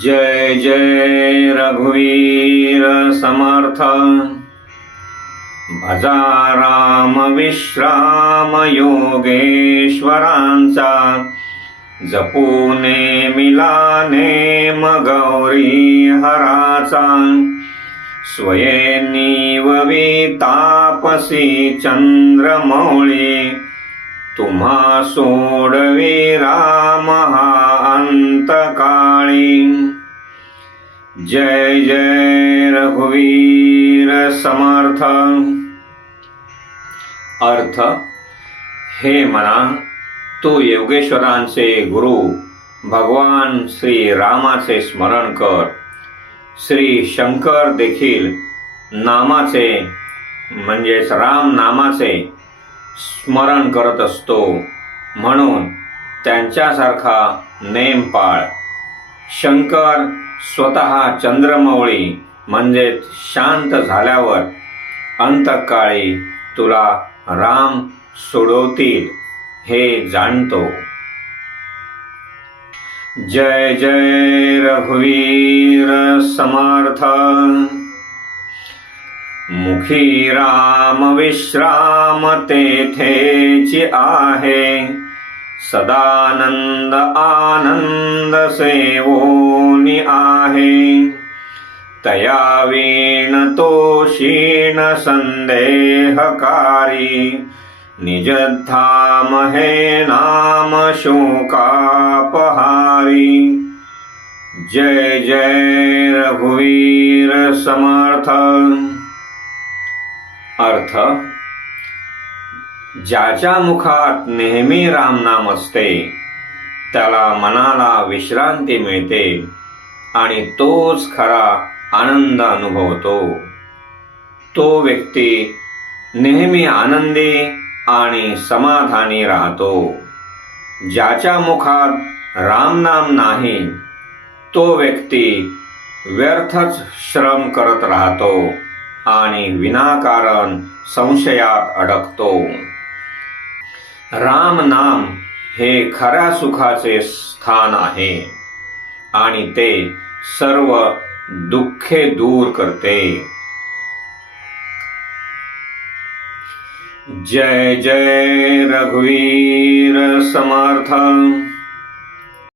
जय जय रघुवीर समर्थ। भजा राम विश्राम योगेश्वरांचा, जपूने मिलाने गौरी हराचा। स्वये नीववी तापसी चंद्रमौळी, तुम्हा सोडवी राम हा अंतकाळी। जय जय रघुवीर समर्थ। अर्थ, हे मना, तू योगेश्वरांचे गुरु भगवान श्री रामाचे स्मरण कर। श्री शंकर देखील नामाचे म्हणजेच राम नामाचे स्मरण करत असतो, म्हणून त्यांच्यासारखा नेम पाळ। शंकर स्वतः चंद्रमौळी म्हणजेच शांत झाल्यावर अंतकाळी तुला राम सोडवतील हे जाणतो। जय जय रघुवीर समर्थ। मुखी राम विश्राम तेथेची आहे, सदानंद आनंद सेवोनी आहे। तया वीण तो क्षीण संदेहकारी, निज धाम हे नाम शोकापहारी। जय जय रघुवीर समर्थ। अर्थ, ज्याच्या मुखात नेहमी रामनाम असते त्याला मनाला विश्रांती मिळते आणि तोच खरा आनंद अनुभवतो। तो व्यक्ती नेहमी आनंदी आणि समाधानी राहतो। ज्याच्या मुखात रामनाम नाही तो व्यक्ती व्यर्थच श्रम करत राहतो आणि विनाकारण संशयात अडकतो। राम नाम हे खऱ्या सुखाचे स्थान आहे आणि ते सर्व दुःखे दूर करते। जय जय रघुवीर समर्थ।